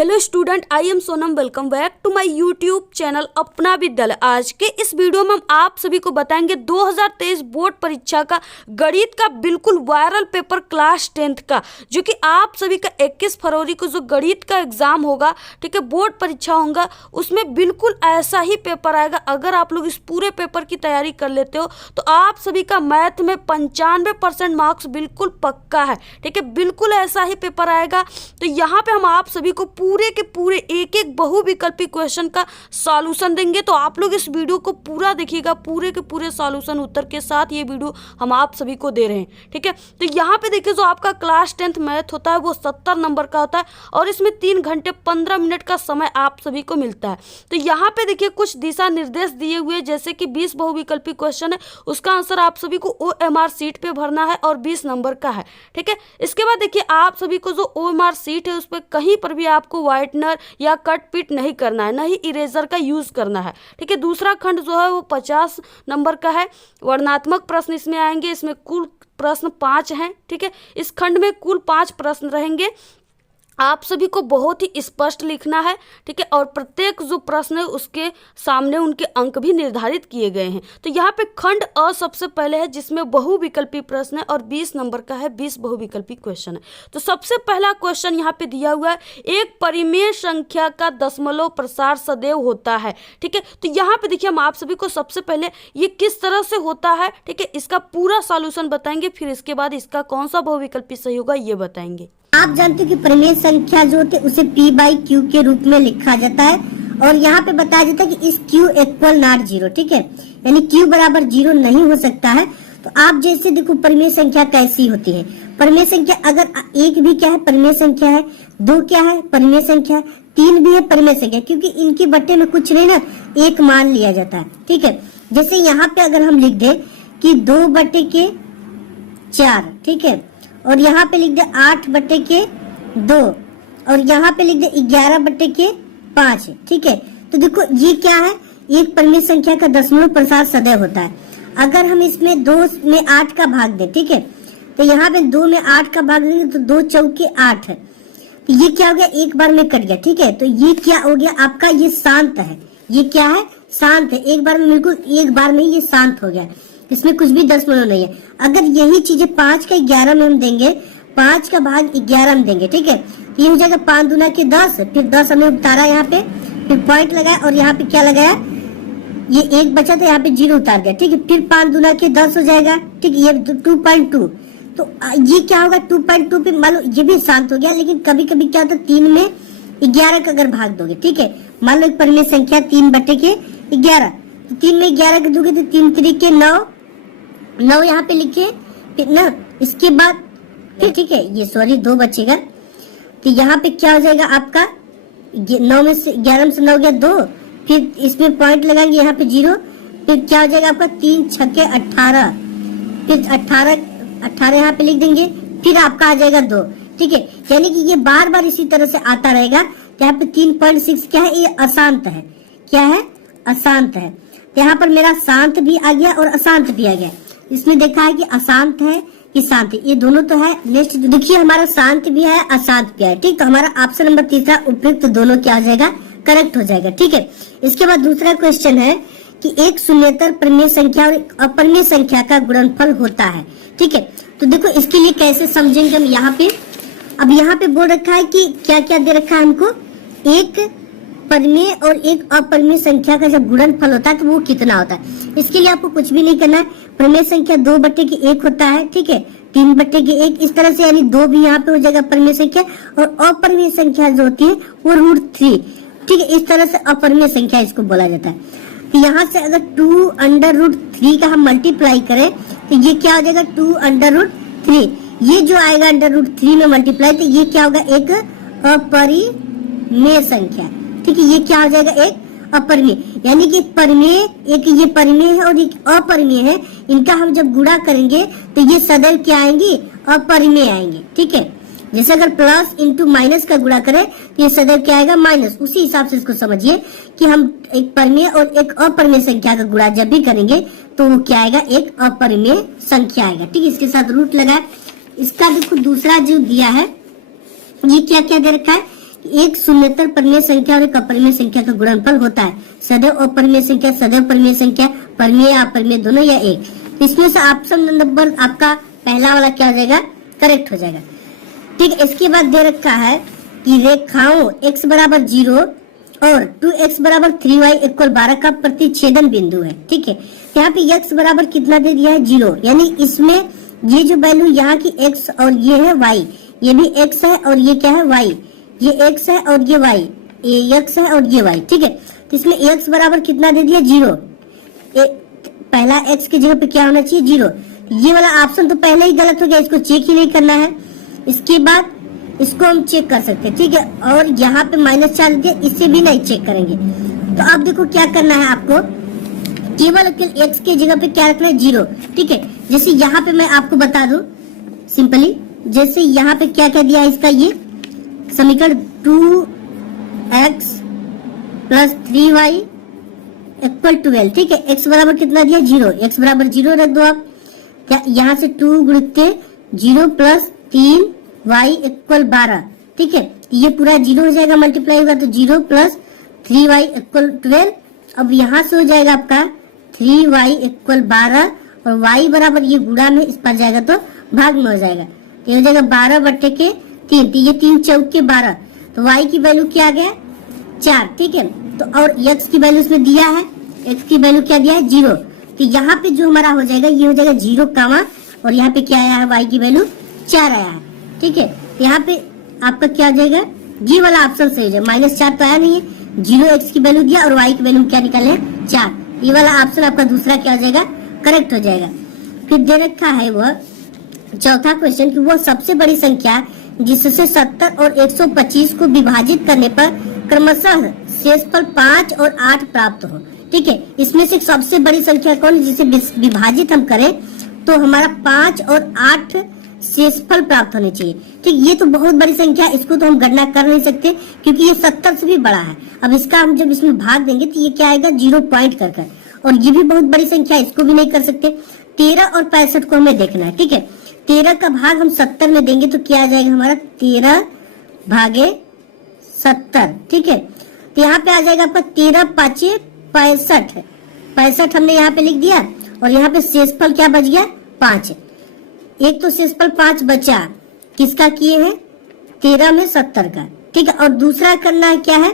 Hello student, I am Sonam. Welcome back to my YouTube channel Apna Vidyalaya. आज के इस video में हम आप सभी को बताएंगे 2023 बोर्ड परीक्षा का गणित का बिल्कुल वायरल पेपर क्लास 10th का, जो कि आप सभी का 21 फरवरी को जो गणित का एग्जाम होगा, ठीक है, बोर्ड परीक्षा होगा, उसमें बिल्कुल ऐसा ही पेपर आएगा। अगर आप लोग इस पूरे पेपर की तैयारी कर लेते हो तो आप सभी का मैथ में 95% मार्क्स बिल्कुल पक्का है, ठीक है, बिल्कुल ऐसा ही पेपर आएगा। तो यहाँ पे हम आप सभी को पूरे के पूरे एक एक बहुविकल्पी क्वेश्चन का सॉल्यूशन देंगे। तो आप लोग इस वीडियो को पूरा देखिएगा, पूरे के पूरे सॉल्यूशन उत्तर के साथ ये वीडियो हम आप सभी को दे रहे हैं, ठीक है। तो यहाँ पे देखिए, जो आपका क्लास 10th मैथ होता है वो 70 नंबर का होता है और इसमें 3 घंटे 15 मिनट का समय आप सभी को मिलता है। तो यहाँ पे देखिए कुछ दिशा निर्देश दिए हुए, जैसे कि 20 बहुविकल्पी क्वेश्चन है, उसका आंसर आप सभी को OMR सीट पे भरना है और 20 नंबर का है, ठीक है। इसके बाद देखिए, आप सभी को जो OMR सीट है उस पर कहीं पर भी आपको व्हाइटनर या कट पिट नहीं करना है, नहीं इरेजर का यूज करना है, ठीक है। दूसरा खंड जो है वो 50 नंबर का है। वर्णनात्मक प्रश्न इसमें आएंगे, इसमें कुल प्रश्न 5 हैं, ठीक है। इस खंड में कुल 5 प्रश्न रहेंगे। आप सभी को बहुत ही स्पष्ट लिखना है, ठीक है, और प्रत्येक जो प्रश्न है उसके सामने उनके अंक भी निर्धारित किए गए हैं। तो यहाँ पे खंड अ सबसे पहले है, जिसमें बहुविकल्पी प्रश्न है और 20 नंबर का है, 20 बहुविकल्पी क्वेश्चन है। तो सबसे पहला क्वेश्चन यहाँ पे दिया हुआ है, एक परिमेय संख्या का दशमलव प्रसार सदैव होता है, ठीक है। तो यहाँ पे देखिए, हम आप सभी को सबसे पहले ये किस तरह से होता है, ठीक है, इसका पूरा सॉल्यूशन बताएंगे, फिर इसके बाद इसका कौन सा बहुविकल्पी सही होगा ये बताएंगे। आप जानते हो कि परिमेय संख्या जो होती है उसे P/Q के रूप में लिखा जाता है और यहाँ पे बताया जाता है कि इस Q इक्वल नॉट 0, ठीक है, यानी Q बराबर 0 नहीं हो सकता है। तो आप जैसे देखो परिमेय संख्या कैसी होती है। परिमेय संख्या अगर 1 भी क्या है, परिमेय संख्या है, 2 क्या है, परिमेय संख्या है, 3 भी है, परिमेय संख्या, क्योंकि इनके बट्टे में कुछ नहीं ना, 1 मान लिया जाता है, ठीक है। जैसे यहाँ पे अगर हम लिख दे कि 2/4, ठीक है, और यहाँ पे लिख दे 8/2 और यहाँ पे लिख दे 11/5, ठीक है। तो देखो ये क्या है, एक परिमेय संख्या का दशमलव प्रसार सदैव होता है। अगर हम इसमें 2 में 8 का भाग दें, ठीक है, तो यहाँ पे 2 में 8 का भाग देंगे तो 2 चौके 8 है। तो ये क्या हो गया, एक बार में कट गया, ठीक है। तो ये क्या हो गया आपका, ये शांत है, ये क्या है, शांत है, एक बार में बिल्कुल एक बार में ये शांत हो गया, इसमें कुछ भी दशमलव नहीं है। अगर यही चीजें 5 का 11 में हम देंगे, 5 का भाग 11 में देंगे, ठीक है, तो ये हो जाएगा 5 दूना के 10, फिर 10 हमने उतारा यहाँ पे, फिर पॉइंट लगाया और यहाँ पे क्या लगाया, ये 1 बचा था, यहाँ पे 0 उतार दिया, ठीक है। फिर 5 दूना के 10 हो जाएगा, ठीक है, ये 2.2। तो ये क्या होगा, 2.2 पे मान लो ये भी शांत हो गया। लेकिन कभी कभी क्या होता है, 3 में 11 का अगर भाग दोगे, ठीक है, मान लो एक परिमेय संख्या 3/11, तो 3 में 11 के दोगे तो 3 3 9 यहाँ पे लिखे, फिर ना इसके बाद फिर, ठीक है, ये सॉरी 2 बचेगा, तो यहाँ पे क्या हो जाएगा आपका, 9 में से 11 में से 9 गया 2, फिर इसमें पॉइंट लगाएंगे यहाँ पे 0, फिर क्या हो जाएगा आपका 3 छक्के 18, फिर 18 यहाँ पे लिख देंगे, फिर आपका आ जाएगा 2, ठीक है। यानी कि ये बार बार इसी तरह से आता रहेगा। यहाँ पे 3.6 क्या है, ये अशांत है, क्या है, अशांत है। तो यहाँ पर मेरा शांत भी आ गया और अशांत भी आ गया। इसमें देखा है कि अशांत है कि शांत है, ये दोनों तो है। नेक्स्ट देखिए, हमारा शांत भी है, अशांत भी है, ठीक। तो हमारा ऑप्शन नंबर 3 उपयुक्त दोनों क्या हो जाएगा, करेक्ट हो जाएगा, ठीक है। इसके बाद दूसरा क्वेश्चन है कि एक शून्येतर परिमेय संख्या और एक अपरिमेय संख्या का गुणनफल होता है, ठीक है। तो देखो इसके लिए कैसे समझेंगे हम, यहाँ पे अब यहाँ पे बोल रखा है कि क्या क्या दे रखा है हमको, एक परिमेय और एक अपरिमेय संख्या का जब गुणनफल होता है तो वो कितना होता है। इसके लिए आपको कुछ भी नहीं करना है। परिमेय संख्या 2/1 होता है, ठीक है, 3/1 इस तरह से, यानी 2 भी यहाँ पे हो जाएगा परिमेय संख्या, और अपरिमेय संख्या जो होती है वो √3, ठीक है, इस तरह से अपरिमेय संख्या इसको बोला जाता है। तो यहाँ से अगर 2√3 का हम मल्टीप्लाई करें तो ये क्या हो जाएगा, 2√3, ये जो आएगा √3 में मल्टीप्लाई, तो ये क्या होगा, एक अपरिमेय संख्या, ठीक है। ये क्या हो जाएगा, एक अपरिमेय, यानी कि परिमेय, एक ये परिमेय है और एक अपरिमेय है, इनका हम जब गुणा करेंगे तो ये सदैव क्या आएंगे, अपरिमेय आएंगे, ठीक है। जैसे अगर प्लस इंटू माइनस का गुणा करें तो ये सदैव क्या आएगा, माइनस। उसी हिसाब से इसको समझिए कि हम एक परिमेय और एक अपरिमेय संख्या का गुणा जब भी करेंगे तो वो क्या आएगा, एक अपरिमेय संख्या आएगा, ठीक है। इसके साथ रूट लगाए। इसका देखो दूसरा जो दिया है, ये क्या क्या दे रखा है, एक शून्येतर परिमेय संख्या और एक अपरिमेय संख्या का गुणनफल होता है। सदैव अपरिमेय संख्या, सदैव परिमेय संख्या, परिमेय या अपरिमेय दोनों या एक। इसमें से ऑप्शन नंबर आपका पहला वाला क्या हो जाएगा, करेक्ट हो जाएगा। ठीक है, इसके बाद दे रखा है कि रेखाओं x बराबर 0 और 2x बराबर 3y इक्वल 12 का प्रतिच्छेदन बिंदु है। ठीक है, यहाँ पे x बराबर कितना दे दिया है, 0, यानी इसमें ये जो वैल्यू यहाँ की x और ये है y, ये भी x है और ये क्या है y, ये x है और ये y, ये x है और ये y। ठीक है, तो इसमें x बराबर कितना दे दिया, 0। पहला x की जगह पे क्या होना चाहिए, 0। ये वाला ऑप्शन तो पहले ही गलत हो गया, इसको चेक ही नहीं करना है। इसके बाद इसको हम चेक कर सकते हैं। ठीक है, और यहाँ पे -4 दिया, इसे भी नहीं चेक करेंगे। तो अब देखो क्या करना है आपको, केवल x की जगह पे क्या रखना है, 0। ठीक है, जैसे यहाँ पे मैं आपको बता दूं सिंपली, जैसे यहाँ पे क्या क्या दिया है इसका, ये समीकरण 2x प्लस 3y इक्वल 12। ठीक है, x बराबर कितना दिया, 0, x बराबर 0 रख दो आप। क्या यहाँ से 2 गुणित 0 प्लस 3y इक्वल 12। ठीक है, ये पूरा 0 हो जाएगा, मल्टीप्लाई होगा तो 0 प्लस 3y इक्वल 12। अब यहाँ से हो जाएगा आपका 3y इक्वल 12 और y बराबर ये गुणा में इस पर जाएगा तो भाग में हो जाएगा, ये हो जाएगा 12/3। तो ये 3 चौके 12, तो y की वैल्यू क्या आ गया, 4। ठीक है, तो और x की वैल्यू इसमें दिया है, x की वैल्यू क्या दिया है, 0। तो यहाँ पे जो हमारा हो जाएगा, ये हो जाएगा 0 कामा, और यहाँ पे क्या आया है, y की वैल्यू 4 आया है। ठीक है, यहाँ पे आपका क्या हो जाएगा, ये वाला ऑप्शन सही हो जाएगा। -4 तो आया नहीं है, 0x की वैल्यू दिया और y की वैल्यू क्या निकाले, 4। ये वाला ऑप्शन आपका दूसरा क्या हो जाएगा, करेक्ट हो जाएगा। फिर दे रखा है वह चौथा क्वेश्चन कि वो सबसे बड़ी संख्या जिससे 70 और 125 को विभाजित करने पर क्रमशः शेषफल 5 और 8 प्राप्त हो। ठीक है, इसमें से सबसे बड़ी संख्या कौन है जिसे विभाजित हम करें तो हमारा 5 और 8 शेषफल प्राप्त होने चाहिए। ठीक, ये तो बहुत बड़ी संख्या है, इसको तो हम गणना कर नहीं सकते क्योंकि ये 70 से भी बड़ा है। अब इसका हम जब इसमें भाग देंगे तो ये क्या आएगा, 0 पॉइंट कर, और ये भी बहुत बड़ी संख्या है, इसको भी नहीं कर सकते। 13 और 65 को हमें देखना है। ठीक है, 13 का भाग हम 70 में देंगे तो क्या आ जाएगा हमारा, 13 भागे 70। ठीक है, तो यहाँ पे आ जाएगा आपका 13 5 65, 65 हमने यहाँ पे लिख दिया, और यहाँ पे शेषफल क्या बच गया, 5। एक तो शेषफल 5 बचा, किसका किए हैं, 13 में 70 का। ठीक है, और दूसरा करना है क्या है,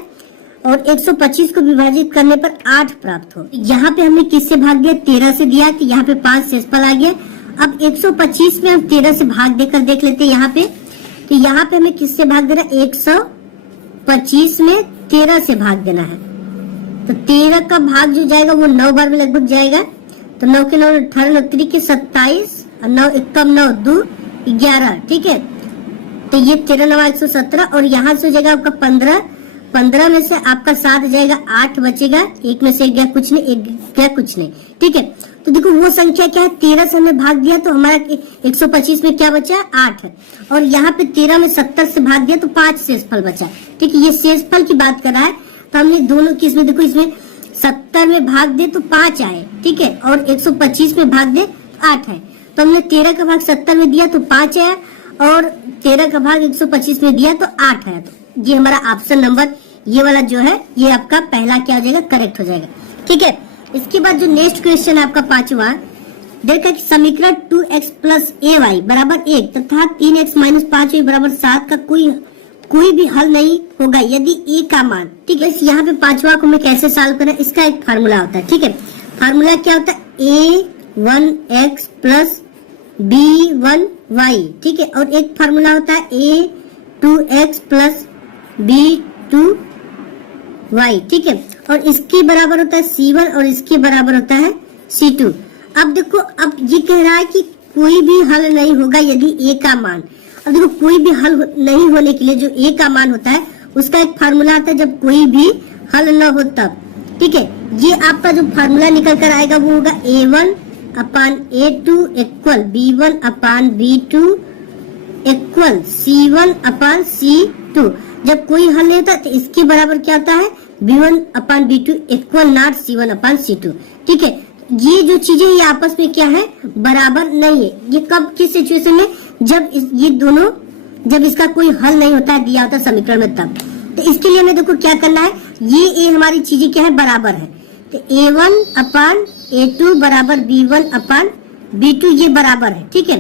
और 125 को विभाजित करने पर 8 प्राप्त हो। यहाँ पे हमने किससे भाग दिया, 13 से दिया, कि यहाँ पे 5 शेषफल आ गया। अब 125 में हम 13 से भाग देकर देख लेते हैं यहाँ पे, तो यहाँ पे हमें किससे भाग देना, 125 में 13 से भाग देना है। तो 13 का भाग जो जाएगा वो 9 बार में लगभग जाएगा, तो 9 के 9 18 9 3 27 और 9 1 9 2 11। ठीक है, तो ये 13 9 117, और यहाँ से हो जाएगा आपका 15 में से आपका 7 जाएगा, 8 बचेगा, एक में से एक गया कुछ नहीं, एक गया कुछ नहीं। ठीक है, तो देखो वो संख्या क्या है, 13 से हमने भाग दिया तो हमारा 125 में क्या बचा, 8 है, और यहाँ पे 13 में 70 से भाग दिया तो 5 शेषफल बचा। ठीक है, ये शेषफल की बात कर रहा है, तो हमने दोनों की इसमें देखो, इसमें 70 में भाग दे तो 5 आए। ठीक है, और 125 में भाग दे 8 है, तो हमने 13 का भाग 70 में दिया तो 5 आया, और 13 का भाग 125 में दिया तो 8 है। तो ये हमारा ऑप्शन नंबर ये वाला जो है, ये आपका पहला क्या हो जाएगा, करेक्ट हो जाएगा। ठीक है, इसके बाद जो नेक्स्ट क्वेश्चन है आपका 5वां, देखा कि समीकरण 2x प्लस ay बराबर 1 तथा 3x माइनस 5y बराबर 7 का कोई भी हल नहीं होगा यदि a का मान। ठीक है, यहाँ पे 5वां को मैं कैसे सॉल्व करें, इसका एक फार्मूला होता है। ठीक है, फार्मूला क्या होता है, a1x प्लस b1y। ठीक है, और एक फार्मूला होता है a2x प्लस b2y। ठीक है, और इसके बराबर होता है C1 और इसके बराबर होता है C2। अब देखो, अब ये कह रहा है कि कोई भी हल नहीं होगा यदि a का मान। अब देखो, कोई भी हल नहीं होने के लिए जो a का मान होता है उसका एक फार्मूला आता है, जब कोई भी हल न हो तब। ठीक है, ये आपका जो फार्मूला निकल कर आएगा वो होगा a1 अपान a2 इक्वल b1 अपान b2 इक्वल C1 अपान C2। जब कोई हल नहीं होता तो इसके बराबर क्या होता है, b1 upon b2 equal not C1 upon C2। ठीक है, ये जो चीजें ये आपस में क्या है, बराबर नहीं है। ये कब, किस सिचुएशन में, जब ये दोनों, जब इसका कोई हल नहीं होता है दिया होता समीकरण में तब। तो इसके लिए हमें देखो क्या करना है, ये हमारी चीजें क्या है, बराबर है। तो A1 अपान A2 बराबर B1 अपान B2 ये बराबर है, ठीक है।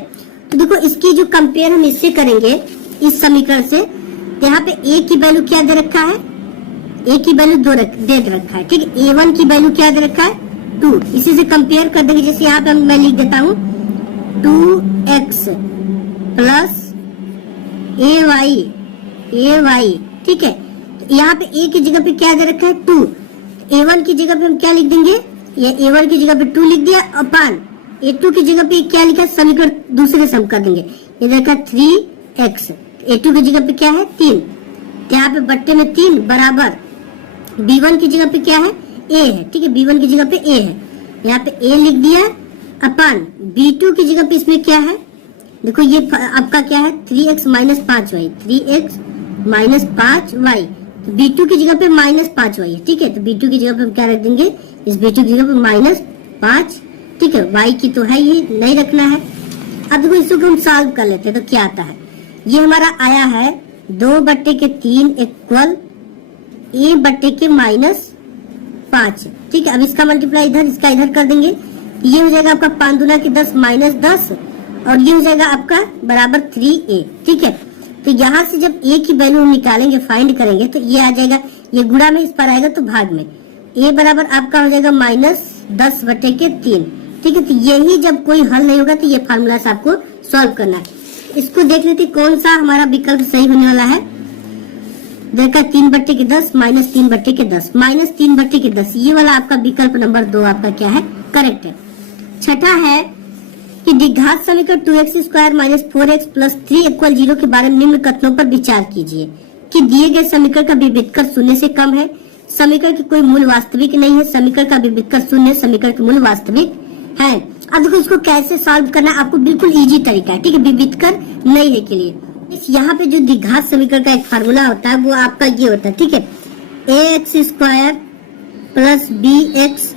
तो देखो इसकी जो कंपेयर हम इससे करेंगे इस समीकरण से, तो यहाँ पे A की वैल्यू क्या दे रखा है, A की वैल्यू दे रखा है, ठीक है। A1 की वैल्यू क्या दे रखा है, 2। इसी से कंपेयर कर देंगे, जैसे यहाँ पे मैं लिख देता हूँ 2x प्लस ay, ठीक है। तो यहाँ पे A की जगह पे क्या दे रखा है, 2। A1 की जगह पे हम क्या लिख देंगे, ये A1 की जगह पे 2 लिख दिया, अपान A2 की जगह पे क्या लिखा, समीकरण दूसरे सम कर देंगे, ये देखा 3x, A2 की जगह पे क्या है 3, यहाँ पे बट्टे में 3 बराबर B1 की जगह पे क्या है, A है, ठीक है। B1 की जगह पे A है, यहाँ पे A लिख दिया, अपान B2 की जगह पे इसमें क्या है, देखो ये आपका क्या है 3x minus 5y, 3x minus 5y, तो B2 की जगह पे माइनस 5y है, ठीक है। तो B2 की जगह पे हम क्या रख देंगे, इस B2 की जगह पे माइनस 5, ठीक है। y की तो है ही नहीं रखना है। अब देखो इसको हम सॉल्व कर लेते हैं, तो क्या आता है, ये हमारा आया है 2/3 इक्वल A/के माइनस 5, ठीक है। अब इसका मल्टीप्लाई इधर, इसका इधर कर देंगे, ये हो जाएगा आपका 5 दूना के 10 माइनस 10, और ये हो जाएगा आपका बराबर 3a, ठीक है। तो यहाँ से जब a की वैल्यू हम निकालेंगे, फाइंड करेंगे, तो ये आ जाएगा, ये गुणा में इस पर आएगा तो भाग में, a बराबर आपका हो जाएगा माइनस 10/3, ठीक है। तो यही जब कोई हल नहीं होगा तो ये फार्मूला से आपको सॉल्व करना है। इसको देख लेते कौन सा हमारा विकल्प सही होने वाला है। देखा 3/10 माइनस 3/10 माइनस 3/10, ये वाला आपका विकल्प नंबर 2 आपका क्या है, करेक्ट है। छठा है कि द्विघात समीकरण 2x² minus 4x plus 3 equal 0 के बारे में निम्न कथनों पर विचार कीजिए कि दिए गए समीकरण का विविधकर शून्य से कम है, समीकरण की कोई मूल वास्तविक नहीं है, समीकरण का विविधकर शून्य, समीकरण की मूल वास्तविक है। अब देखो इसको कैसे सॉल्व करना है, आपको बिल्कुल इजी तरीका है, ठीक है, विविधकर नहीं है के लिए। इस यहाँ पे जो द्विघात समीकरण का एक फार्मूला होता है वो आपका ये होता है, ठीक है, ax² plus bx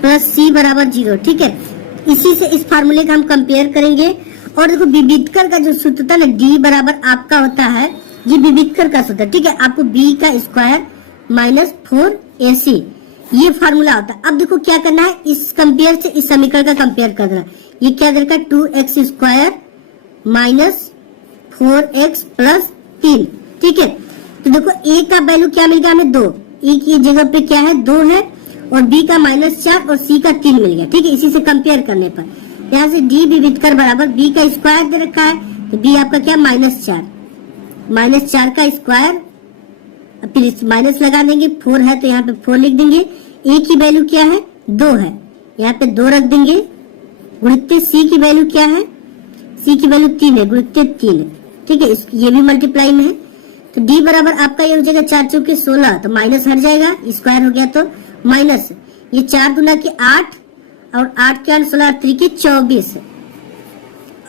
plus c बराबर 0, ठीक है। इसी से इस फार्मूले का हम कंपेयर करेंगे, और देखो विविधकर का जो सूत्र होता है ना, d बराबर आपका होता है, ये विविधकर का सूत्र, ठीक है। आपको b का स्क्वायर माइनस 4ac ये फार्मूला होता है। अब देखो क्या करना है, इस कंपेयर से इस समीकरण का कंपेयर करना है। ये क्या दे रखा है, 2x² माइनस 4x प्लस 3, ठीक है। तो देखो a का वैल्यू क्या मिल गया हमें 2, a की जगह पे क्या है 2 है, और b का -4 और c का 3 मिल गया, ठीक है। इसी से कंपेयर करने पर यहाँ से d विविधकर बराबर b का स्क्वायर दे रखा है, तो b आपका क्या -4 का स्क्वायर, फिर माइनस लगा देंगे, 4 है तो यहाँ पे 4 लिख देंगे, a की वैल्यू क्या है 2 है, यहाँ पे 2 रख देंगे, गुणित्य c की वैल्यू क्या है, c की वैल्यू 3 है, गुणित्य 3, ठीक है। ये भी मल्टीप्लाई में है, तो d बराबर आपका ये हो जाएगा 4 चौके 16, तो माइनस हट जाएगा, स्क्वायर हो गया तो माइनस, ये 4 दूना के 8 और 8 के 8 16 3 के 24,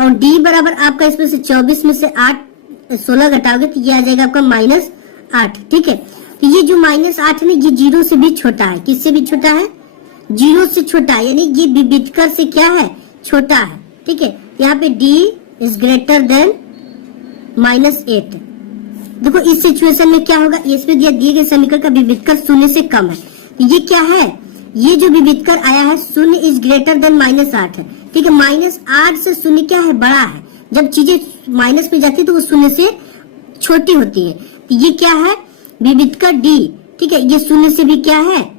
और d बराबर आपका इसमें से 24 में से 8 16 घटाओगे तो ये आ जाएगा आपका -8, ठीक है। तो ये जो -8 है ना, ये 0 से भी छोटा है, किससे भी छोटा है, 0 से छोटा है, यानी ये विविधकर से क्या है, छोटा है, ठीक है। यहाँ पे d इज ग्रेटर देन -8। देखो इस सिचुएशन में क्या होगा, इसमें दिए गए समीकरण का विविधकर शून्य से कम है, ये क्या है, ये जो विविधकर आया है शून्य इज ग्रेटर देन -8 है, ठीक है। -8 से शून्य क्या है, बड़ा है, जब चीजें माइनस में जाती है तो वो शून्य से छोटी होती है, तो ये क्या है विविधकर d, ठीक है। ये शून्य से भी क्या है,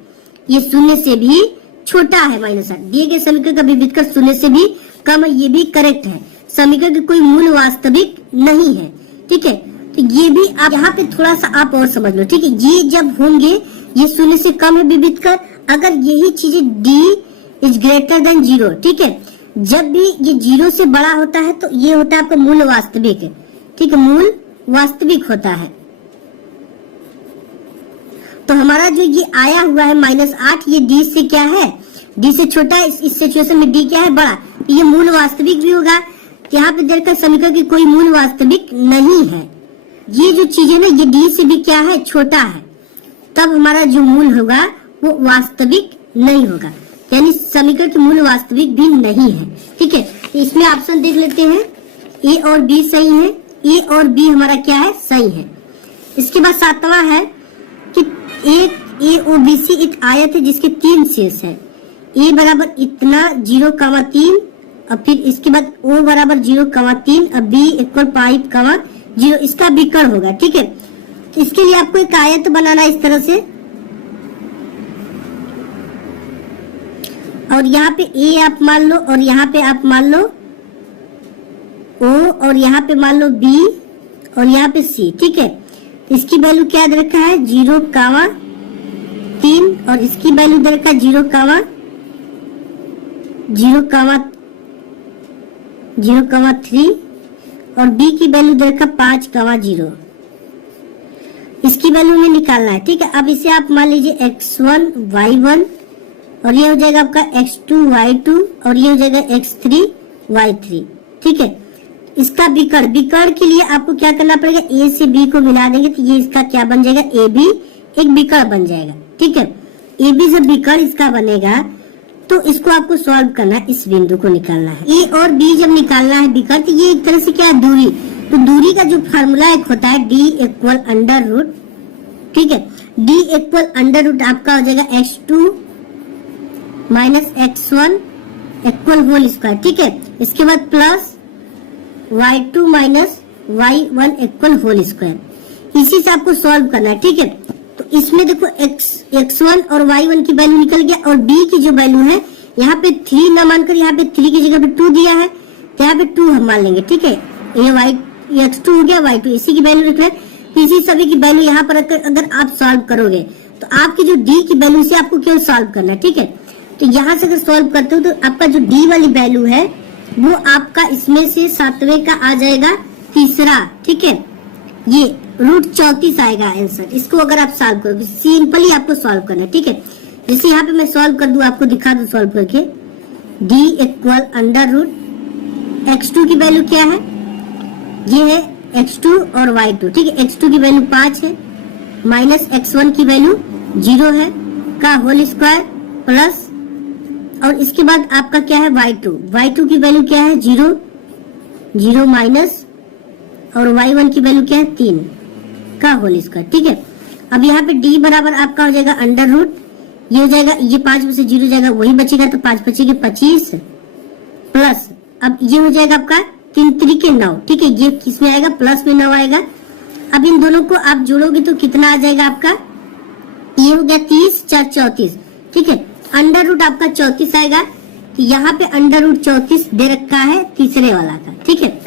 ये शून्य से भी छोटा है -8, दिए गए समीकरण का विविधकर शून्य से भी कम है, ये भी करेक्ट है। समीकरण की कोई मूल वास्तविक नहीं है, ठीक है। तो ये भी आप यहाँ पे थोड़ा सा आप और समझ लो, ठीक है। ये जब होंगे ये शून्य से कम है विविधकर, अगर यही चीजें d इज ग्रेटर देन 0, ठीक है, जब भी ये 0 से बड़ा होता है तो ये होता है आपका मूल वास्तविक, ठीक है, मूल वास्तविक होता है। तो हमारा जो ये आया हुआ है -8, ये d से क्या है, d से छोटा है, इस सिचुएशन में d क्या है, बड़ा, ये मूल वास्तविक भी होगा। यहाँ पे देखकर समीकरण की कोई मूल वास्तविक नहीं है, ये जो चीज है ना ये d से भी क्या है, छोटा है, तब हमारा जो मूल होगा वो वास्तविक नहीं होगा, यानी समीकरण की मूल वास्तविक भी नहीं है, ठीक है। इसमें ऑप्शन देख लेते हैं, a और b सही है, a और b हमारा क्या है, सही है। इसके बाद सातवां है कि एक AOBC एक आयत है जिसके 3 शीर्ष है। A बराबर इतना 0,3 और फिर इसके बाद O बराबर 0,3 और B इक्वल 5,0 इसका विकर्ण होगा। ठीक है, इसके लिए आपको एक आयत बनाना है इस तरह से, और यहाँ पे A आप मान लो और यहाँ पे आप मान लो O और यहाँ पे मान लो B और यहाँ पे C। ठीक है, तो इसकी वैल्यू क्या दे रखा है 0,3 और इसकी वैल्यू दे रखा है 0,3 और B की वैल्यू दे रखा 5,0। इसकी वैल्यू में निकालना है। ठीक है, अब इसे आप मान लीजिए x1 y1 और ये हो जाएगा आपका x2 y2 और ये हो जाएगा x3 y3। ठीक है, इसका विकर्ण के लिए आपको क्या करना पड़ेगा, A से B को मिला देंगे तो ये इसका क्या बन जाएगा, AB एक विकर्ण बन जाएगा। ठीक है, AB जब विकर्ण इसका बनेगा तो इसको आपको सॉल्व करना है, इस बिंदु को निकालना है। A और B जब निकालना है विकर्ण, तो ये एक तरह से क्या है दूरी, तो दूरी का जो फार्मूला एक होता है D इक्वल अंडर रूट। ठीक है, D इक्वल अंडर रूट आपका हो जाएगा x2 minus x1 equal whole square. ठीक है, इसके बाद plus y2 minus y1 equal whole square. इसी से आपको सॉल्व करना है। ठीक है, तो इसमें देखो x1 और y1 की वैल्यू निकल गया और b की जो वैल्यू है यहाँ पे 3 ना मानकर यहाँ पे 3 की जगह पे 2 दिया है तो यहाँ पे 2 हम मान लेंगे। ठीक है, ये x2 हो गया, y2 इसी की वैल्यू रख रहे हैं, इसी सभी की वैल्यू यहाँ पर अगर आप सॉल्व करोगे तो आपकी जो d की वैल्यू से आपको क्यों सॉल्व करना है। ठीक है, तो यहाँ से अगर सॉल्व करते हो तो आपका जो d वाली वैल्यू है वो आपका इसमें से 7वें का आ जाएगा तीसरा। ठीक है, ये √34 आएगा आंसर। इसको अगर आप सॉल्व करोगे, सिंपली आपको सॉल्व करना है। ठीक है, जैसे यहाँ पे मैं सॉल्व कर दूं, आपको दिखा दूं सॉल्व करके, d equal under root x2 की वैल्यू क्या है, ये है x2 और y2। ठीक है, x2 की वैल्यू 5 है माइनस x1 की वैल्यू 0 है का होल स्क्वायर प्लस, और इसके बाद आपका क्या है y2 की वैल्यू क्या है 0 माइनस, और y1 की वैल्यू क्या है 3 का होल स्क्वायर। ठीक है, अब यहाँ पे d बराबर आपका हो जाएगा अंडर रूट, ये हो जाएगा, ये 5 में से 0 जाएगा वही बचेगा तो 5 बचेगा 25 प्लस, अब ये हो जाएगा आपका 3 3 के 9। ठीक है, ये किसमें आएगा, प्लस में 9 आएगा। अब इन दोनों को आप जोड़ोगे तो कितना आ जाएगा आपका, ये हो गया 30 4 34। ठीक है, अंडर रूट आपका 34 आएगा, तो यहाँ पे अंडर रूट 34 दे रखा है तीसरे वाला का। ठीक है,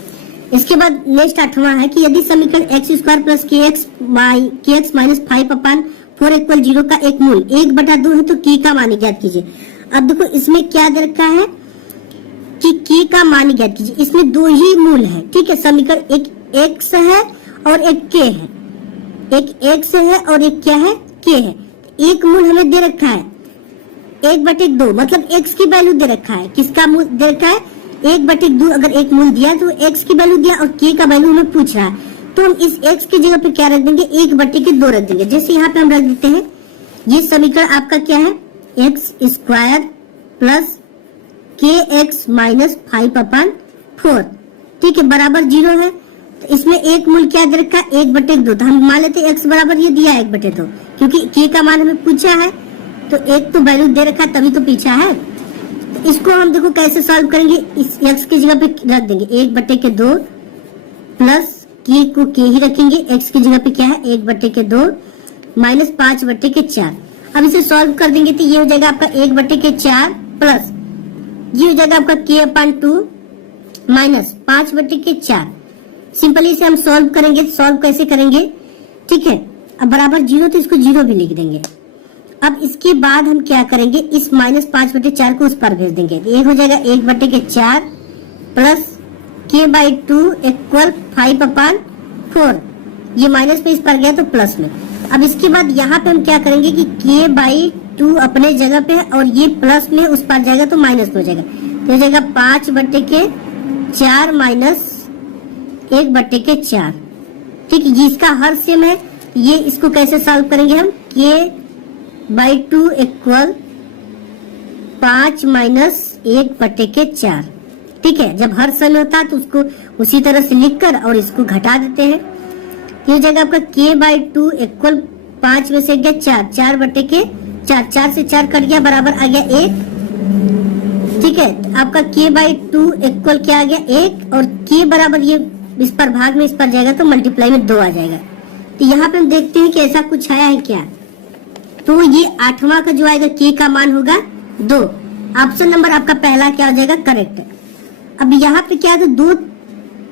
इसके बाद नेक्स्ट 8वां है कि यदि समीकरण x² plus kx minus 5/4 equal 0 का एक मूल 1/2 है तो k का मान ज्ञात कीजिए। अब देखो इसमें क्या दे रखा है कि k का मान ज्ञात कीजिए, इसमें 2 ही मूल है। ठीक है, समीकरण एक x है और एक k है, एक x है और एक क्या है k है। एक मूल हमें दे रखा है 1/2, मतलब x की वैल्यू दे रखा है, किसका मूल दे रखा है 1/2। अगर एक मूल दिया तो x की वैल्यू दिया और k का वैल्यू हमें पूछ रहा है, तो हम इस x की जगह पे क्या रख देंगे 1/2 रख देंगे। जैसे यहाँ पे हम रख देते हैं, ये समीकरण आपका क्या है x² प्लस kx माइनस 5/4। ठीक है, बराबर 0 है, तो इसमें एक मूल क्या दे रखा है 1/2, तो हम मान लेते हैं x बराबर ये दिया 1/2, क्योंकि k का मान हमें पूछा है तो एक तो वैल्यू दे रखा है तभी तो पीछा है। तो इसको हम देखो कैसे सॉल्व करेंगे, इस x की जगह पे रख देंगे 1/2 प्लस k को k ही रखेंगे, x की जगह पे क्या है 1/2 माइनस 5/4। अब इसे सॉल्व कर देंगे तो ये हो जाएगा आपका 1/4 प्लस ये हो जाएगा आपका k/2 माइनस 5/4। सिंपली इसे हम सॉल्व करेंगे, सॉल्व कैसे करेंगे, ठीक है, अब बराबर 0 तो इसको 0 भी लिख देंगे। अब इसके बाद हम क्या करेंगे, इस माइनस 5/4 को उस पर भेज देंगे, ये हो जाएगा 1/4 प्लस k/2 इक्वल 5/4। ये माइनस में इस पर गया तो प्लस में। अब इसके बाद यहाँ पे हम क्या करेंगे कि k/2 अपने जगह पे है और ये प्लस में उस पर जाएगा तो माइनस में हो जाएगा, तो हो जाएगा 5/4 माइनस 1/4। ठीक है, जिसका हर सेम है, ये इसको कैसे सॉल्व करेंगे हम, k/2 इक्वल 5 माइनस 1/4। ठीक है, जब हर सेम होता है तो उसको उसी तरह से लिखकर और इसको घटा देते हैं। ये हो जाएगा आपका k/2 इक्वल 5 में से गया 4, 4 बटे के 4, 4 से 4 कट गया बराबर आ गया 1। ठीक है, आपका k/2 इक्वल क्या आ गया 1, और k बराबर ये इस पर भाग में इस पर जाएगा तो मल्टीप्लाई में 2 आ जाएगा। तो यहाँ पे हम देखते हैं कि ऐसा कुछ आया है क्या। तो ये 8वां का जो आएगा k का मान होगा 2। ऑप्शन नंबर आपका पहला क्या हो जाएगा करेक्ट। अब यहाँ पे क्या है, तो दो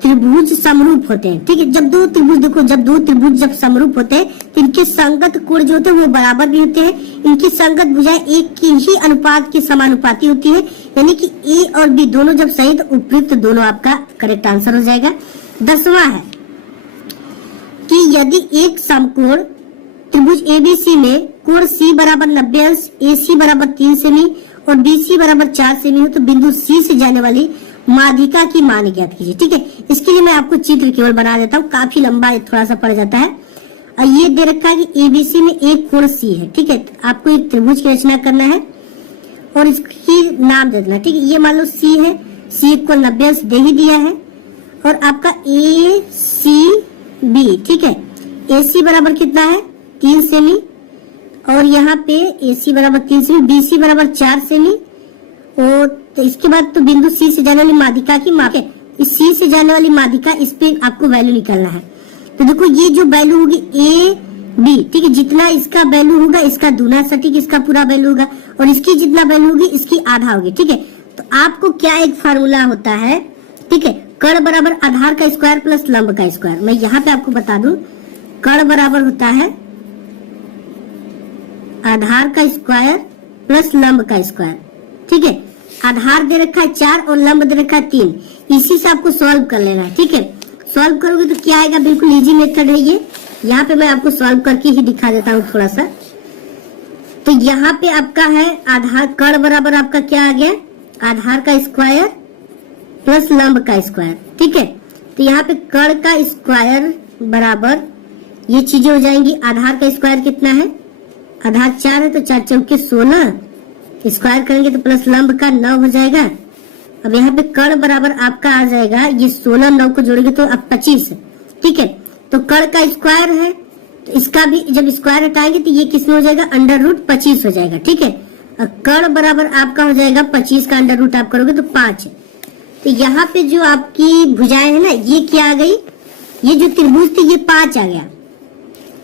त्रिभुज समरूप होते हैं। ठीक है, जब दो त्रिभुज देखो, जब दो त्रिभुज जब समरूप होते हैं तो इनके संगत कोण जो होते हैं वो बराबर भी होते हैं। इनकी संगत भुजाएं एक की ही अनुपात की समानुपाती होती है, यानी कि ए और बी दोनों जब सही तो उपयुक्त दोनों आपका करेक्ट आंसर हो जाएगा। 10वां है कि यदि एक समकोण त्रिभुज एबीसी में कोण सी बराबर 90 अंश, AC बराबर 3 सेमी और BC बराबर 4 सेमी हो तो बिंदु C से जाने वाली माध्यिका की मान ज्ञात कीजिए। ठीक है, इसके लिए मैं आपको चित्र केवल बना देता हूँ, काफी लंबा थोड़ा सा पड़ जाता है। और ये दे रखा है कि एबीसी में एक कोण C है। ठीक है, आपको एक त्रिभुज की रचना करना है और इसकी नाम दे देना। ठीक है, ये मान लो C है, C इक्वल 90 अंश दे ही दिया है, और आपका ACB। ठीक है, AC बराबर कितना है 3 सेमी, और यहाँ पे AC बराबर 3 सेमी, BC बराबर 4 सेमी, और तो इसके बाद तो बिंदु C से जाने वाली माध्यिका की माप है। इस C से जाने वाली माध्यिका, इस पे आपको वैल्यू निकालना है। तो देखो ये जो वैल्यू होगी AB, ठीक है, जितना इसका वैल्यू होगा इसका दूना सटीक इसका पूरा वैल्यू होगा, और इसकी जितना वैल्यू होगी इसकी आधा होगी। ठीक है, तो आपको क्या एक फार्मूला होता है, ठीक है, कर्ण बराबर आधार का स्क्वायर प्लस लंब का स्क्वायर। मैं यहाँ पे आपको बता दूं, कर्ण बराबर होता है आधार का स्क्वायर प्लस लंब का स्क्वायर। ठीक है, आधार दे रखा है 4 और लंब दे रखा है 3, इसी से आपको सॉल्व कर लेना है। ठीक है, सॉल्व करोगे तो क्या आएगा, बिल्कुल इजी मेथड है ये। यहाँ पे मैं आपको सॉल्व करके ही दिखा देता हूँ थोड़ा सा। तो यहाँ पे आपका है आधार, कर्ण बराबर आपका क्या आ गया, आधार का स्क्वायर प्लस लंब का स्क्वायर। ठीक है, तो यहाँ पे कर्ण का स्क्वायर बराबर ये चीजें हो जाएंगी। आधार का स्क्वायर कितना है, आधार 4 है तो 4 चौके 16, स्क्वायर करेंगे तो प्लस लंब का 9 हो जाएगा। अब यहाँ पे कर्ण बराबर आपका आ जाएगा, ये 16 9 को जोड़ेंगे तो अब 25। ठीक है, तो कर्ण का स्क्वायर है तो इसका भी जब स्क्वायर हटाएंगे तो ये किसमें हो जाएगा, √25 हो जाएगा। ठीक है, कर्ण बराबर आपका हो जाएगा 25 का अंडर रूट आप करोगे तो 5। तो यहाँ पे जो आपकी भुजाएं है ना, ये क्या आ गई, ये जो त्रिभुज थी ये 5 आ गया,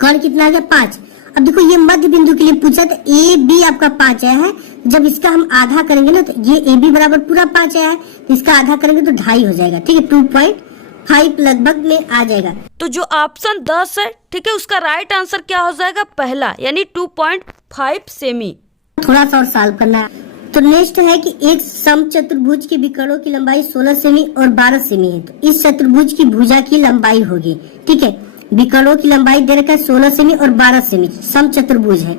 कर्ण कितना आ गया 5। अब देखो ये मध्य बिंदु के लिए पूछा तो AB आपका 5 आया है, जब इसका हम आधा करेंगे ना तो ये AB बराबर पूरा 5 आया है, तो इसका आधा करेंगे तो 2.5 हो जाएगा। ठीक है, 2.5 लगभग में आ जाएगा। तो जो ऑप्शन 10 है, ठीक है, उसका राइट आंसर क्या हो जाएगा, पहला, यानी 2.5 सेमी। थोड़ा सा और सॉल्व करना है। तो नेक्स्ट है कि एक समचतुर्भुज के विकर्णों की लंबाई 16 सेमी और 12 सेमी है, तो इस चतुर्भुज की भुजा की लंबाई होगी। ठीक है, विकर्णों की लंबाई दे रखा है 16 सेमी और 12 सेमी, समचतुर्भुज है।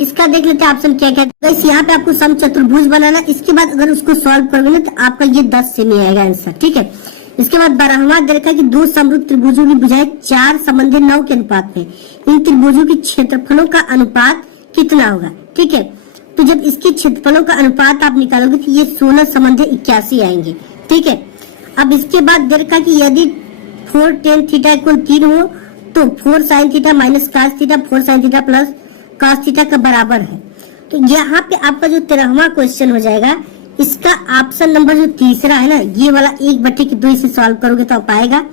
इसका देख लेते हैं ऑप्शन क्या क्या है। यहाँ पे आपको समचतुर्भुज बनाना, इसके बाद अगर उसको सॉल्व करोगे ना तो आपका ये 10 सेमी आएगा आंसर। ठीक है, इसके बाद 12वां दे रखा है कि दो समरूप त्रिभुजों की भुजाएं 4 संबंधी 9 के अनुपात में, इन त्रिभुजों के क्षेत्रफलों का अनुपात कितना होगा। ठीक है, तो जब इसके क्षेत्रफलों का अनुपात आप निकालोगे तो ये 16 संबंधी 81 आएंगे। ठीक है, अब इसके बाद दे रखा कि यदि 4 tan थीटा इक्वल 3 हो तो 4 sin theta minus cos theta 4 sin theta plus cos theta का बराबर है। तो यहाँ पे आपका जो 13वां क्वेश्चन हो जाएगा, इसका ऑप्शन नंबर जो तीसरा है ना, ये वाला 1/2 इसे सॉल्व करोगे तो आप आएगा।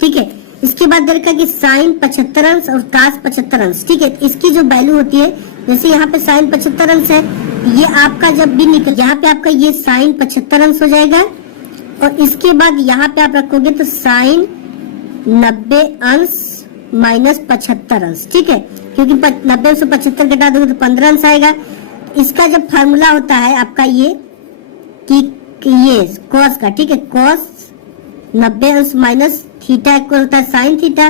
ठीक है, इसके बाद दे रखा कि sin 75 अंश और cos 75 अंश। ठीक है, इसकी जो वैल्यू होती है, जैसे यहाँ पे sin 75 अंश है, ये आपका जब भी निकल, यहाँ पे आपका ये sin 75 अंश हो जाएगा, और इसके बाद यहाँ पे आप रखोगे तो sin 90 अंश माइनस 75 अंश। ठीक है, क्योंकि 90 से 75 घटा दोगे तो 15 अंश आएगा। इसका जब फार्मूला होता है आपका ये कि ये cos का, ठीक है, cos 90 अंश माइनस थीटा इक्वल होता है sin थीटा,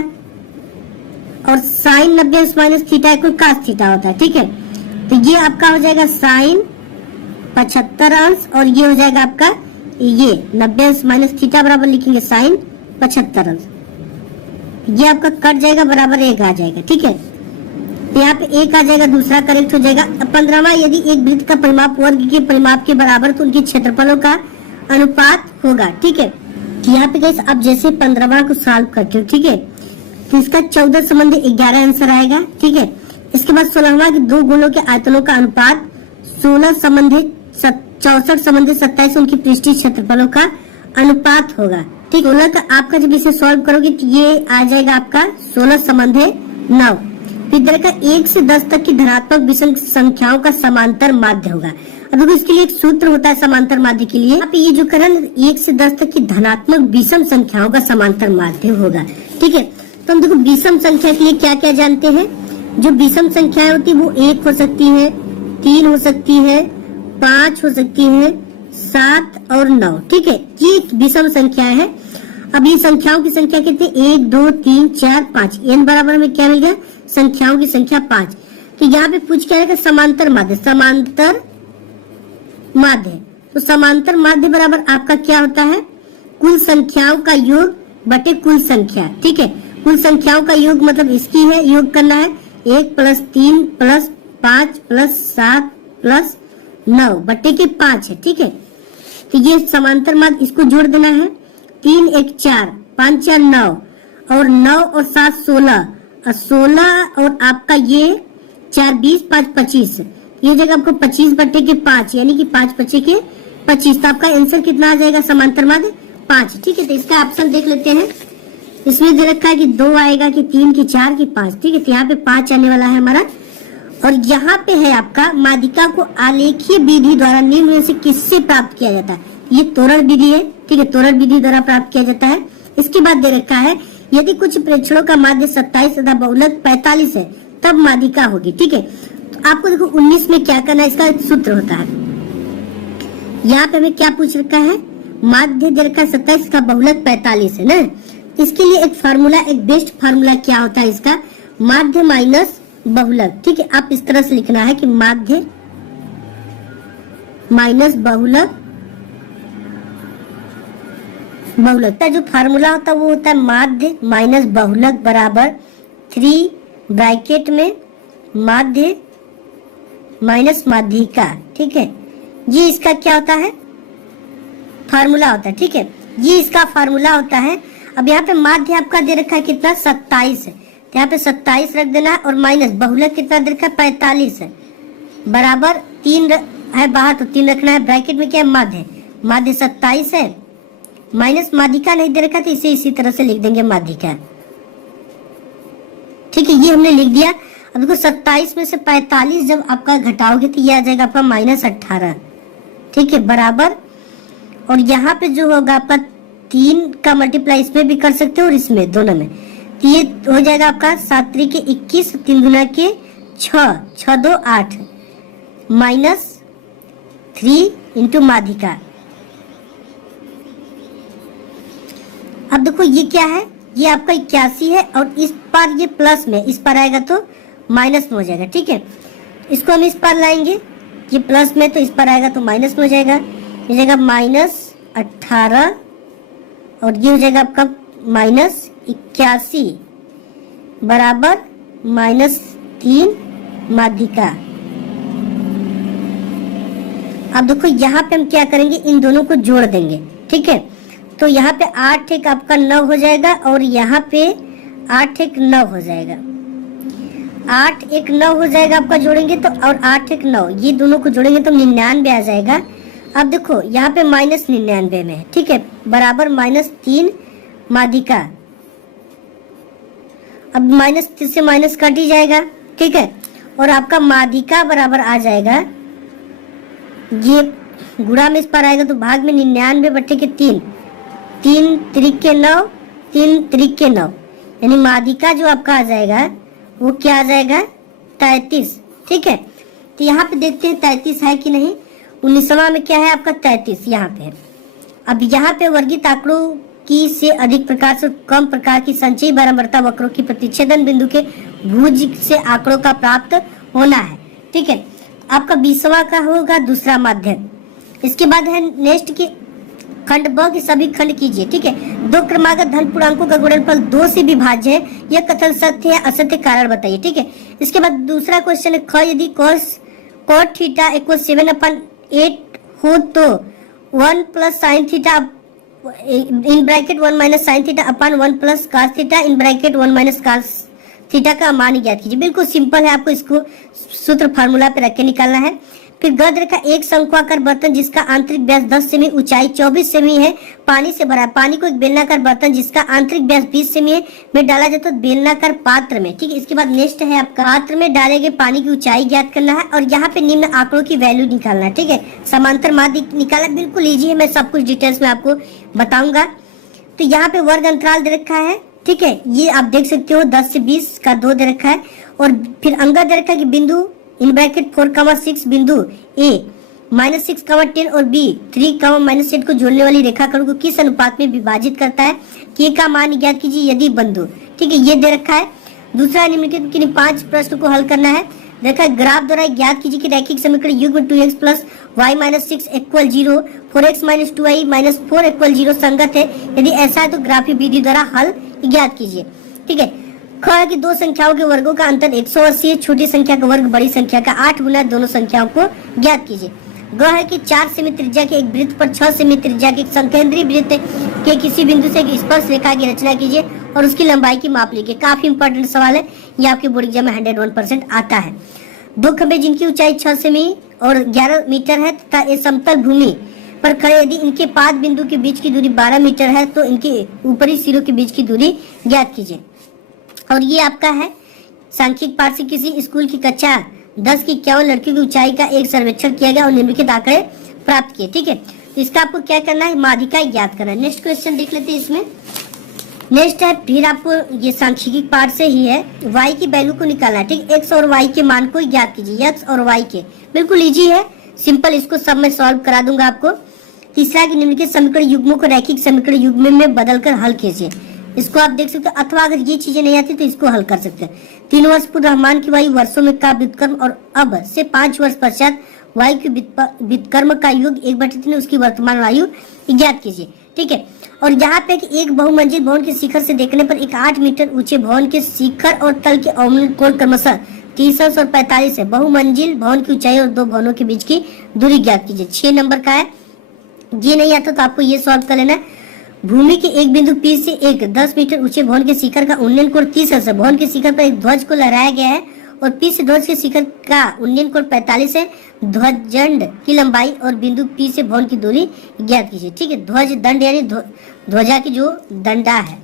और sin 90 अंश minus theta equal cos theta होता है। ठीक है, तो ये आपका हो जाएगा sin 75 अंश, और ये हो जाएगा आपका ये 90 अंश माइनस थीटा बराबर लिखेंगे sin 75 अंश, ये आपका कट जाएगा बराबर 1 आ जाएगा। ठीक है, तो यहाँ पे 1 आ जाएगा, दूसरा करेक्ट हो जाएगा। 15वां, यदि एक वृत्त का परिमाप वर्ग के परिमाप के बराबर तो उनके क्षेत्रफलों का अनुपात होगा। ठीक है, तो यहाँ पे गाइस आप जैसे 15वां को सॉल्व करते हो, ठीक है, तो इसका 14 संबंधी 11 आंसर आएगा। ठीक है, इसके बाद 16वां कि दो गोलों के आयतनों का अनुपात 16 संबंधी 64 संबंधी 27 उनकी पृष्ठीय क्षेत्रफलों का अनुपात होगा। ठीक, 16 का आपका जब इसे सॉल्व करोगे तो ये आ जाएगा आपका 16 संबंधी 9। फिर का 1 से 10 तक की धनात्मक विषम संख्याओं का समांतर माध्य होगा। अब देखो इसके लिए एक सूत्र होता है समांतर माध्य के लिए। आप ये जो करें 1 से 10 तक की धनात्मक विषम संख्याओं का समांतर माध्य होगा। ठीक है, तो हम देखो विषम संख्या के लिए क्या क्या जानते हैं। जो विषम संख्याएं होती है वो 1 हो सकती है, 3 हो सकती है, 5 हो सकती है, 7 और 9। ठीक है, ये विषम संख्याएं हैं। अब ये संख्याओं की संख्या कितनी, 1 2 3 4 5, n बराबर में क्या मिल गया, संख्याओं की संख्या 5। तो यहाँ पे पूछ क्या है समांतर माध्य, समांतर माध्य। तो समांतर माध्य बराबर आपका क्या होता है, कुल संख्याओं का योग बटे कुल संख्या। ठीक है, कुल संख्याओं का योग मतलब इसकी है, योग करना है 1 + 3 + 5 + 7 + 9 बटे के 5 है। ठीक है, तो ये समांतर माध्य, इसको जोड़ देना है। 3 1 4, 5 4 9 और 9 और 7 16 और 16 और आपका ये 4 20 5 25, ये जगह आपको 25 बटे के 5 यानी कि 5 बचे के 25। तो आपका आंसर कितना आ जाएगा समांतर माध्य 5। ठीक है, तो इसका ऑप्शन देख लेते हैं। इसमें दे रखा है कि 2 आएगा कि 3 की 4 की 5। ठीक है, तो यहाँ पे 5 आने वाला है हमारा। और यहाँ पे है आपका माध्यिका को आलेखीय विधि द्वारा निम्न में से किससे प्राप्त किया जाता है। ये त्वरण विधि है। ठीक है, त्वरण विधि द्वारा प्राप्त किया जाता है। इसके बाद दे रखा है यदि कुछ प्रेक्षणों का माध्य 27 तथा बहुलक 45 है तब माध्यिका होगी। ठीक है, तो आपको देखो 19 में क्या करना है, इसका एक सूत्र होता है। यहाँ पे हमें क्या पूछ रखा है, माध्य दे रखा है 27 का बहुलक 45 है ना। इसके लिए एक फार्मूला, एक बेस्ट फार्मूला क्या होता है इसका, माध्य माइनस बहुलक। ठीक है, आप इस तरह से लिखना है कि माध्य माइनस बहुलक, बहुलक का जो फार्मूला होता है वो होता है माध्य माइनस बहुलक बराबर 3 ब्रैकेट में माध्य माइनस माध्यिका। ठीक है, ये इसका क्या होता है, फार्मूला होता है। ठीक है, ये इसका फार्मूला होता है। अब यहाँ पे माध्य आपका दे रखा है कितना, 27 है, तो यहाँ पे 27 रख देना है और माइनस बहुलक कितना दे रखा है, 45 है, बराबर 3 है बाहर तो 3 रखना है। ब्रैकेट में क्या है, माध्य, माध्य 27 है, माइनस माध्यिका नहीं दे रखा तो इसे इसी तरह से लिख देंगे माध्यिका। ठीक है, ये हमने लिख दिया। अब देखो 27 में से 45 जब आपका घटाओगे तो ये आ जाएगा आपका -18। ठीक है, बराबर, और यहाँ पे जो होगा आपका 3 का मल्टीप्लाई इसमें भी कर सकते हो और इसमें दोनों में, तो ये हो जाएगा आपका 7 3 के 21, 3 गुना के 6, 6 2 8 -3 इंटू माध्यिका। अब देखो ये क्या है, ये आपका 81 है और इस पर ये प्लस में, इस पर आएगा तो माइनस में हो जाएगा। ठीक है, इसको हम इस पर लाएंगे, ये प्लस में तो इस पर आएगा तो माइनस में हो जाएगा। ये जाएगा -18 और ये हो जाएगा आपका -81 बराबर -3 माध्यिका। अब देखो यहाँ पे हम क्या करेंगे, इन दोनों को जोड़ देंगे। ठीक है, तो यहाँ पे 8 एक आपका 9 हो जाएगा और यहाँ पे 8 एक 9 हो जाएगा, 8 एक 9 हो जाएगा आपका जोड़ेंगे तो, और 8 एक 9 ये दोनों को जोड़ेंगे तो 99 आ जाएगा। अब देखो यहाँ पे -99 में है। ठीक है, बराबर -3 माध्यिका। अब -3 से माइनस कट ही जाएगा। ठीक है, और आपका माध्यिका बराबर आ जाएगा, ये गुणा में इस पर आएगा तो भाग में 99 बटे के 3, 3 त्रिक के 9, 3 त्रिक के 9, यानी माध्यिका जो आपका आ जाएगा वो क्या आ जाएगा, 33। ठीक है, तो यहाँ पे देखते हैं 33 है कि नहीं। 19वां में क्या है आपका 33 यहाँ पे है। अब यहाँ पे वर्गित आंकड़ों की से अधिक प्रकार से कम प्रकार की संचयी बारंबारता वक्रों की प्रतिच्छेदन बिंदु के भुज से आंकड़ों का प्राप्त होना है। ठीक है, आपका 20वां का होगा दूसरा माध्यम। इसके बाद है नेक्स्ट की खंड ब के सभी खंड कीजिए। ठीक है, 2 क्रमागत धन पूर्णांकों का गुणनफल 2 से विभाज्य है, यह कथन सत्य है असत्य कारण बताइए। ठीक है, इसके बाद दूसरा क्वेश्चन है, ख यदि cos थीटा = 7/8 हो तो 1 + sin theta in bracket 1 minus sine theta upon 1 plus cos theta in bracket 1 minus cos theta का मान ज्ञात कीजिए। बिल्कुल सिंपल है, आपको इसको सूत्र फार्मूला पे रख के निकालना है। फिर गद रेखा एक शंक्वाकार बर्तन जिसका आंतरिक व्यास 10 सेमी, ऊंचाई 24 सेमी है, पानी से भरा है। पानी को एक बेलनाकार बर्तन जिसका आंतरिक व्यास 20 सेमी है में डाला जाता है बेलनाकार पात्र में। ठीक है, इसके बाद नेक्स्ट है आपका पात्र में डाले गए पानी की ऊंचाई ज्ञात करना है और यहाँ पे निम्न आंकड़ों की वैल्यू निकालना है। ठीक है, समांतर माध्य निकाला, बिल्कुल इजी है, मैं सब कुछ डिटेल्स में आपको बताऊंगा। तो यहाँ पे वर्ग अंतराल दे रखा है। ठीक है, ये आप देख सकते हो 10 से 20 का 2 दे रखा है और फिर अंगा दे रखा है कि बिंदु इन ब्रैकेट 4,6 बिंदु ए -6,10 और बी 3,-8 को जोड़ने वाली रेखाखंड को किस अनुपात में विभाजित करता है, के का मान ज्ञात कीजिए यदि बंधु। ठीक है, ये दे रखा है। दूसरा निम्नलिखित किन्हीं 5 प्रश्न को हल करना है। देखा ग्राफ द्वारा ज्ञात कीजिए कि रैखिक समीकरण युग्म 2x plus y minus 6 equal 0, 4x minus 2y minus 4 equal 0 संगत है। यदि ऐसा है तो ग्राफीय विधि द्वारा हल ज्ञात कीजिए। ठीक है, ख है कि दो संख्याओं के वर्गों का अंतर 180 है, छोटी संख्या का वर्ग बड़ी संख्या का 8 गुना दोनों संख्याओं को ज्ञात कीजिए। ग है कि 4 सेमी त्रिज्या के एक वृत्त पर 6 सेमी त्रिज्या के एक संकेंद्रीय वृत्त के किसी बिंदु से एक स्पर्श रेखा की रचना कीजिए और उसकी लंबाई की माप लीजिए। काफी इंपॉर्टेंट सवाल है, ये आपके बोर्ड एग्जाम में 101% आता है। दो खंभे जिनकी ऊंचाई 6 सेमी और 11 मीटर है तथा ये समतल भूमि पर खड़े, यदि इनके पाद बिंदु के बीच की दूरी 12 मीटर है तो इनके ऊपरी सिरों के बीच की दूरी ज्ञात कीजिए। और ये आपका है सांख्यिक पाठ से किसी स्कूल की कक्षा 10 की 51 लड़कियों की ऊंचाई का एक सर्वेक्षण किया गया और निम्नलिखित आंकड़े प्राप्त किए। ठीक है, तो इसका आपको क्या करना है, माध्यिका ज्ञात करना है। नेक्स्ट क्वेश्चन देख लेते हैं। इसमें नेक्स्ट है, फिर आपको ये सांख्यिकी पाठ से ही है, y की वैल्यू को निकालना है। ठीक, x और y के मान को ज्ञात कीजिए, x और y के। बिल्कुल इजी है, सिंपल, इसको सब मैं सॉल्व करा दूंगा आपको। तीसरा कि निम्नलिखित समीकरण युग्मों को रैखिक समीकरण युग्म में बदलकर हल कीजिए। इसको आप देख सकते हो, अथवा अगर ये चीजें नहीं आती तो इसको हल कर सकते हैं। 3 वर्ष पूर्व रहमान की वायु वर्षों में का व्युत्क्रम और अब से 5 वर्ष पश्चात वायु की व्युत्क्रम का योग 1/3 उसकी वर्तमान वायु ज्ञात कीजिए। ठीक है, और यहाँ पे एक बहुमंजिल भवन के शिखर से देखने पर एक 8 मीटर ऊंचे भवन के शिखर और तल के अवमूल्यन कोण क्रमशः 30 और 45 है। बहुमंजिल भवन की ऊंचाई और दो भवनों के बीच की दूरी ज्ञात कीजिए। 6 नंबर का है, ये नहीं आता तो आपको ये सॉल्व कर लेना है। भूमि के एक बिंदु P से एक 10 मीटर ऊंचे भवन के शिखर का उन्नयन कोण 30 है। भवन के शिखर पर एक ध्वज को लहराया गया है और P से ध्वज के शिखर का उन्नयन कोण 45 है। ध्वजदंड की लंबाई और बिंदु P से भवन की दूरी ज्ञात कीजिए। ठीक है, ध्वज दंड यानी ध्वजा की जो डंडा है।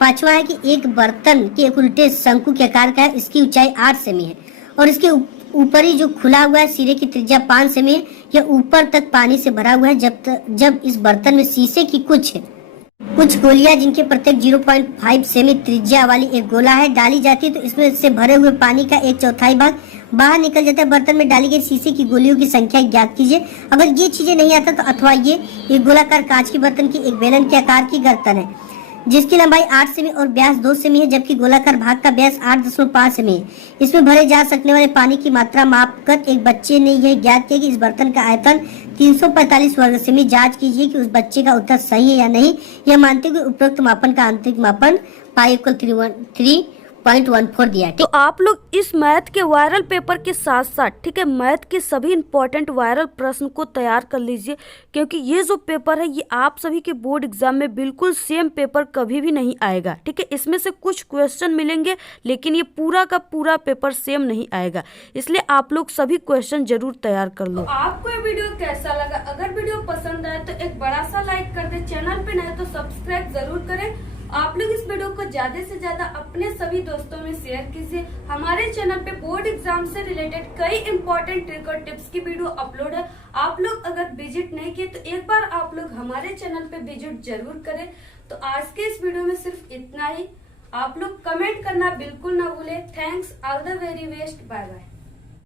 5वां है कि एक बर्तन के एक उल्टे शंकु के आकार का है, इसकी ऊंचाई 8 सेमी है और इसके ऊपरी जो खुला हुआ है सिरे की त्रिज्या 5 सेमी है। यह ऊपर तक पानी से भरा हुआ है। जब इस बर्तन में शीशे की कुछ गोलियां जिनके प्रत्येक 0.5 सेमी त्रिज्या वाली एक गोला है डाली जाती है तो इसमें से भरे हुए पानी का 1/4 भाग बाहर निकल जाता है। बर्तन में डाली गई शीशे की गोलियों की संख्या ज्ञात कीजिए। अगर ये चीजें नहीं आता तो अथवा ये एक गोलाकार कांच की बर्तन की एक बेलन के आकार की गर्तन है जिसकी लंबाई 8 सेमी और व्यास 2 सेमी है, जबकि गोलाकार भाग का व्यास 8.5 सेमी है। इसमें भरे जा सकने वाले पानी की मात्रा मापकर एक बच्चे ने यह ज्ञात किया कि इस बर्तन का आयतन 345 वर्ग सेमी। जांच कीजिए कि उस बच्चे का उत्तर सही है या नहीं। यह मानते हुए उपरोक्त मापन का आंतरिक मापन पाई = 3.14 दिया है। तो आप लोग इस मैथ के वायरल पेपर के साथ साथ, ठीक है, मैथ के सभी इंपॉर्टेंट वायरल प्रश्न को तैयार कर लीजिए, क्योंकि ये जो पेपर है ये आप सभी के बोर्ड एग्जाम में बिल्कुल सेम पेपर कभी भी नहीं आएगा। ठीक है, इसमें से कुछ क्वेश्चन मिलेंगे लेकिन ये पूरा का पूरा पेपर सेम नहीं आएगा, इसलिए आप लोग सभी क्वेश्चन जरूर तैयार कर लो। तो आपको ये वीडियो कैसा लगा? अगर वीडियो पसंद आए तो एक बड़ा सा लाइक कर दे, चैनल पे नए तो सब्सक्राइब जरूर करें। आप लोग इस वीडियो को ज्यादा से ज्यादा अपने सभी दोस्तों में शेयर कीजिए। हमारे चैनल पे बोर्ड एग्जाम से रिलेटेड कई इंपॉर्टेंट ट्रिक और टिप्स की वीडियो अपलोड है। आप लोग अगर विजिट नहीं किए तो एक बार आप लोग हमारे चैनल पे विजिट जरूर करें। तो आज के इस वीडियो में सिर्फ इतना ही। आप लोग कमेंट करना बिल्कुल ना भूले। Thanks, all the very best, bye bye.